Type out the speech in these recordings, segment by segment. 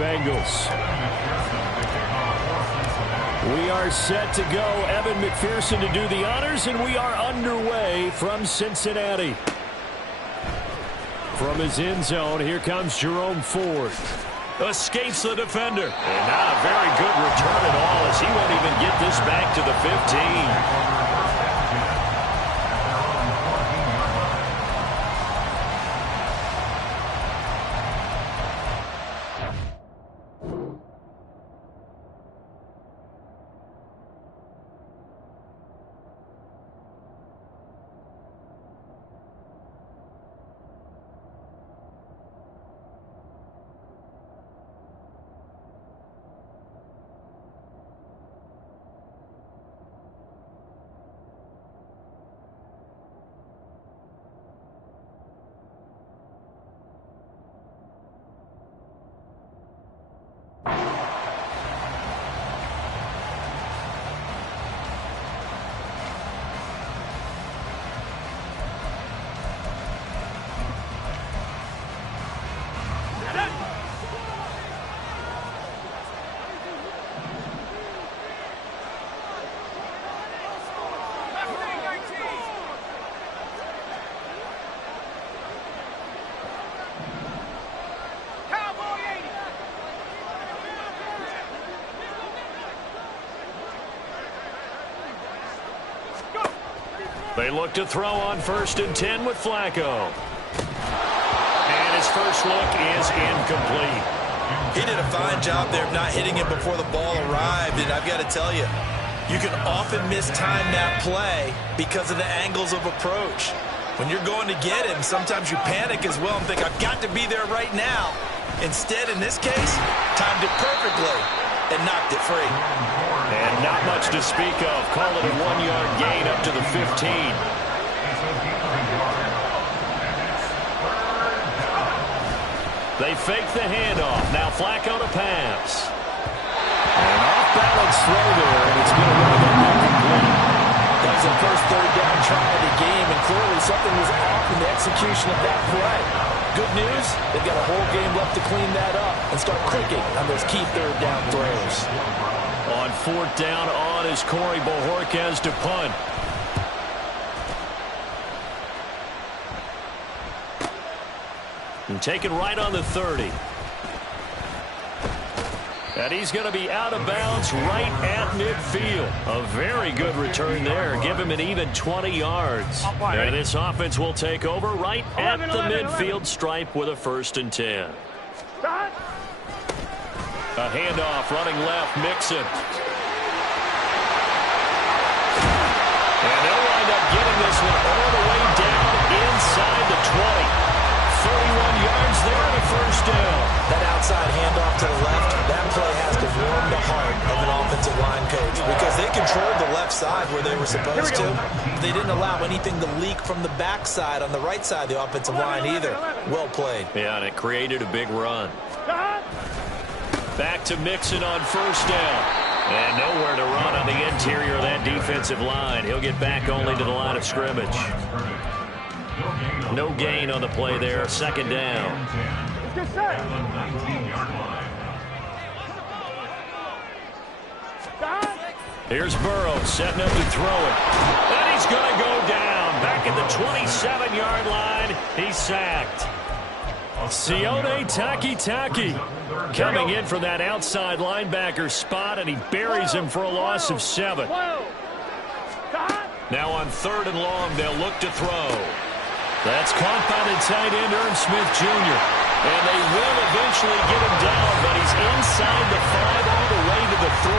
Bengals. We are set to go. Evan McPherson to do the honors, and we are underway from Cincinnati. From his end zone, here comes Jerome Ford. Escapes the defender. And not a very good return at all, as he won't even get this back to the 15. They look to throw on 1st and 10 with Flacco. And his first look is incomplete. He did a fine job there of not hitting it before the ball arrived. And I've got to tell you, you can often mistime that play because of the angles of approach. When you're going to get him, sometimes you panic as well and think, I've got to be there right now. Instead, in this case, timed it perfectly and knocked it free. And not much to speak of. Call it a 1-yard gain up to the 15. They fake the handoff. Now Flacco to pass. An off-balance throw there, and it's going to run incomplete. That was the first third down try of the game, and clearly something was off in the execution of that play. Good news, they've got a whole game left to clean that up and start clicking on those key third down throws. On 4th down on is Corey Bojorquez to punt. And taken right on the 30. And he's going to be out of bounds right at midfield. A very good return there. Give him an even 20 yards. And this offense will take over right at the midfield stripe with a 1st and 10. A handoff running left, Mixon. And they'll wind up getting this one all the way down inside the 20. 31 yards there and a 1st down. That outside handoff to the left, that play has to warm the heart of an offensive line coach because they controlled the left side where they were supposed to. They didn't allow anything to leak from the backside on the right side of the offensive line either. Well played. Yeah, and it created a big run. Back to Mixon on 1st down. And nowhere to run on the interior of that defensive line. He'll get back only to the line of scrimmage. No gain on the play there. 2nd down. Here's Burrow setting up to throw it. And he's going to go down. Back at the 27-yard line. He's sacked. Sione Takitaki coming in for that outside linebacker spot, and he buries him for a loss of 7. Now on 3rd and long, they'll look to throw. That's caught by the tight end, Irv Smith Jr. And they will eventually get him down, but he's inside the 5 all the way to the 3.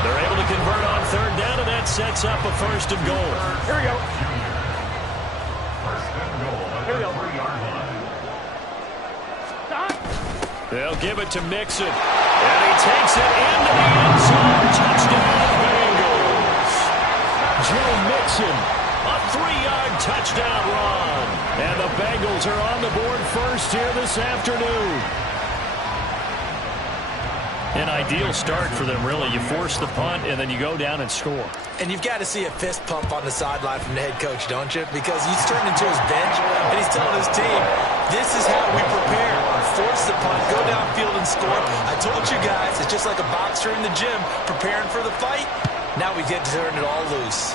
They're able to convert on 3rd down, and that sets up a 1st and goal. Here we go. Here we go. They'll give it to Mixon. And he takes it into the end zone. Touchdown, Bengals. Joe Mixon, a 3-yard touchdown run. And the Bengals are on the board first here this afternoon. An ideal start for them, really. You force the punt, and then you go down and score. And you've got to see a fist pump on the sideline from the head coach, don't you? Because he's turned into his bench, and he's telling his team, this is how we prepare. force the punt, go downfield and score. I told you guys, it's just like a boxer in the gym preparing for the fight. Now we get to turn it all loose.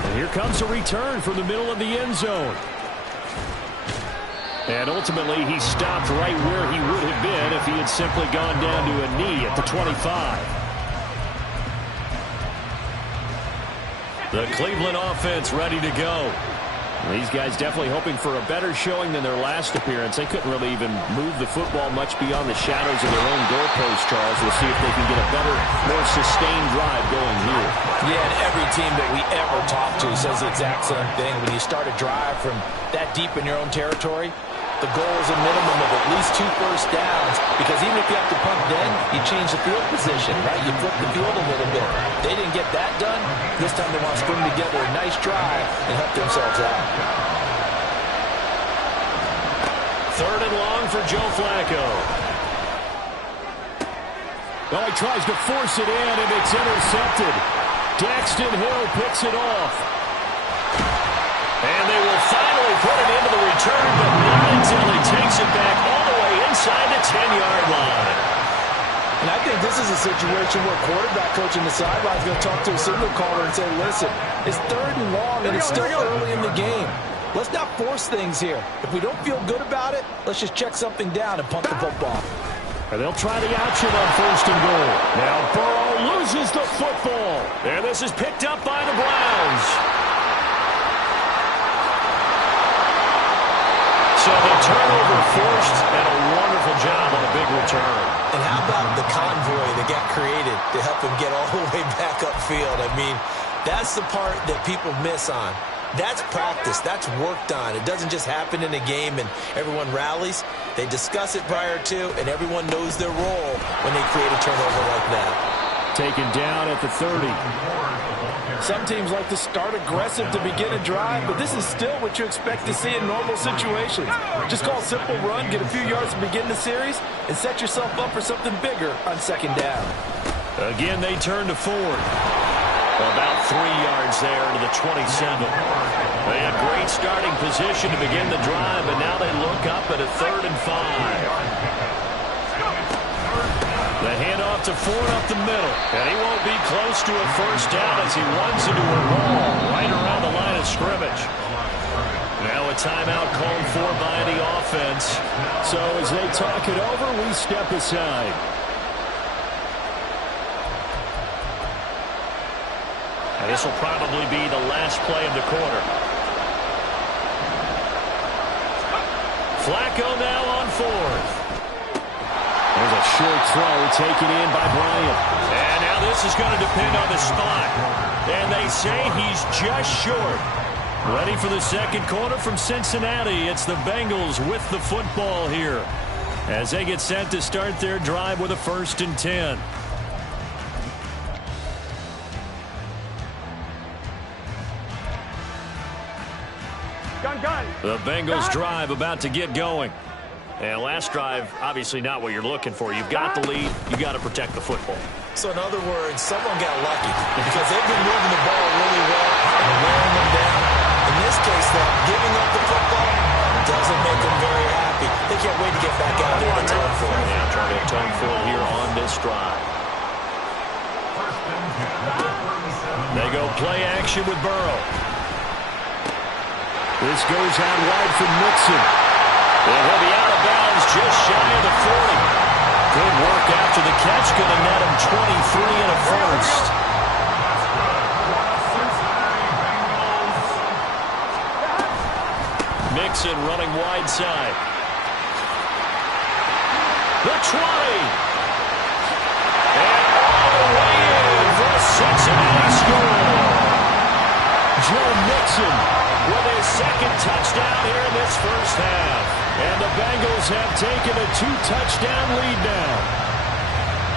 And here comes a return from the middle of the end zone. And ultimately, he stopped right where he would have been if he had simply gone down to a knee at the 25. The Cleveland offense ready to go. These guys definitely hoping for a better showing than their last appearance. They couldn't really even move the football much beyond the shadows of their own goalpost, Charles. We'll see if they can get a better, more sustained drive going here. Yeah, and every team that we ever talk to says the exact same thing. When you start a drive from that deep in your own territory, the goal is a minimum of at least 2 first downs, because even if you have to punt then, you change the field position, right? You flip the field a little bit. They didn't get that done. This time they want to string together a nice drive and help themselves out. 3rd and long for Joe Flacco. Oh, he tries to force it in, and it's intercepted. Daxton Hill picks it off. And they will finally put it into the return, but not until he takes it back all the way inside the 10-yard line. And I think this is a situation where quarterback coach in the sideline is going to talk to a signal caller and say, listen, it's 3rd and long, and it's still early in the game. Let's not force things here. If we don't feel good about it, let's just check something down and punt the football. And they'll try the option on 1st and goal. Now Burrow loses the football. And this is picked up by the Browns. So the turnover forced, and a wonderful job on a big return. And how about the convoy that got created to help him get all the way back upfield? I mean, that's the part that people miss on. That's practice. That's worked on. It doesn't just happen in a game and everyone rallies. They discuss it prior to, and everyone knows their role when they create a turnover like that. Taken down at the 30. Some teams like to start aggressive to begin a drive, but this is still what you expect to see in normal situations. Just call a simple run, get a few yards to begin the series, and set yourself up for something bigger on 2nd down. Again, they turn to Ford. About 3 yards there to the 27. They had great starting position to begin the drive, but now they look up at a 3rd and 5. The handoff to Ford up the middle, and he won't be close to a first down as he runs into a wall right around the line of scrimmage. Now a timeout called for by the offense. So as they talk it over, we step aside. And this will probably be the last play of the quarter. Flacco now on 4th. There's a short throw taken in by Bryant. And now this is going to depend on the spot. And they say he's just short. Ready for the 2nd quarter from Cincinnati. It's the Bengals with the football here as they get set to start their drive with a 1st and 10. The Bengals drive about to get going. And last drive, obviously not what you're looking for. You've got the lead. You've got to protect the football. So in other words, someone got lucky because they've been moving the ball really well and wearing them down. In this case, though, giving up the football doesn't make them very happy. They can't wait to get back out there and atone for it. Yeah, trying to atone for it here on this drive. They go play action with Burrow. This goes out wide for Mixon. And he'll be out of bounds just shy of the 40. Good work after the catch. Going to net him 23 and a first. Mixon running wide side. The 20. And all the way in for a Cincinnati score. Joe Mixon with his 2nd touchdown here in this first half. And the Bengals have taken a 2-touchdown lead now.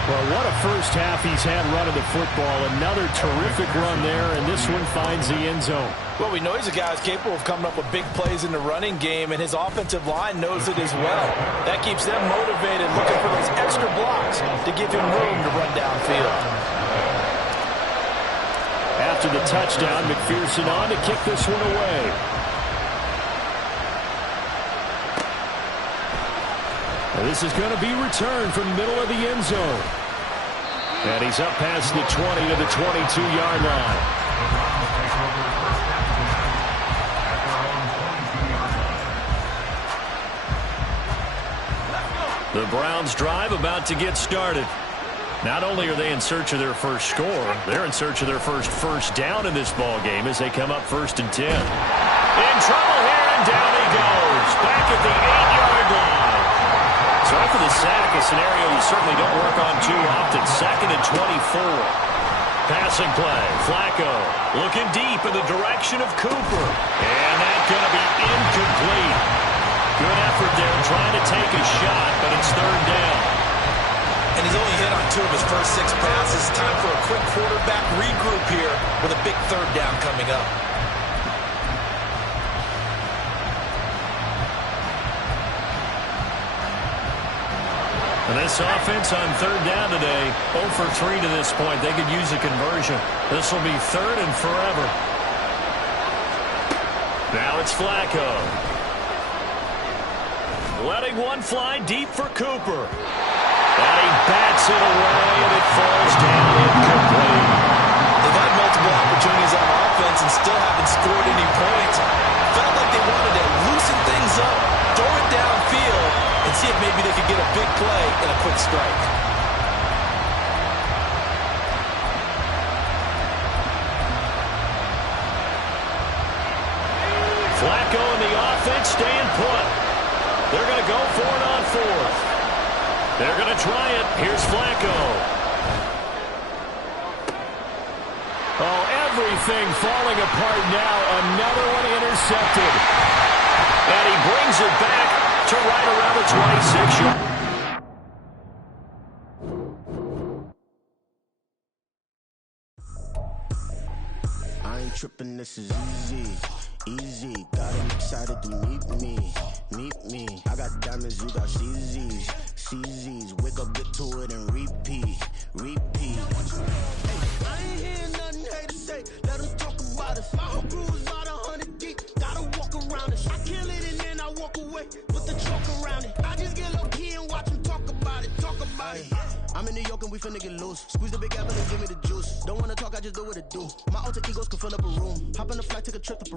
Well, what a first half he's had running the football. Another terrific run there, and this one finds the end zone. Well, we know he's a guy who's capable of coming up with big plays in the running game, and his offensive line knows it as well. That keeps them motivated, looking for those extra blocks to give him room to run downfield. After the touchdown, McPherson on to kick this one away. And this is going to be returned from the middle of the end zone. And he's up past the 20 to the 22-yard line. The Browns drive about to get started. Not only are they in search of their first score, they're in search of their first down in this ball game as they come up 1st and 10. In trouble here, and down he goes. Back at the 8-yard line. So after the sack, a scenario you certainly don't work on too often. 2nd and 24. Passing play. Flacco looking deep in the direction of Cooper. And that's going to be incomplete. Good effort there trying to take a shot, but it's 3rd down. And he's only hit on 2 of his first 6 passes. Time for a quick quarterback regroup here with a big 3rd down coming up. And this offense on 3rd down today, 0 for 3 to this point. They could use a conversion. This will be 3rd and forever. Now it's Flacco. Letting one fly deep for Cooper. And he bats it away, and it falls down incomplete. They've had multiple opportunities on offense and still haven't scored any points. Felt like they wanted to loosen things up, throw it downfield, and see if maybe they could get a big play and a quick strike. Flacco and the offense staying put. They're going to go for it on 4th. They're going to try it. Here's Flacco. Oh, everything falling apart now. Another one intercepted. And he brings it back to right around the 26-yard. I ain't tripping, this is easy. Easy, got him excited to meet me. Meet me. I got diamonds, you got CZs. CZs, wake up, get to it, and repeat. Repeat. Hey, I ain't hearing nothing hate to say. Let them talk about us. My whole crew is about 100 deep. Gotta walk around it. I kill it and then I walk away with the chalk around it. I just get low key and watch them talk about it. Talk about it. I'm in New York and we finna get loose. Squeeze the big apple and give me the juice. Don't wanna talk, I just do what it do. My alter egos can fill up a room. Hop on the flight, take a trip to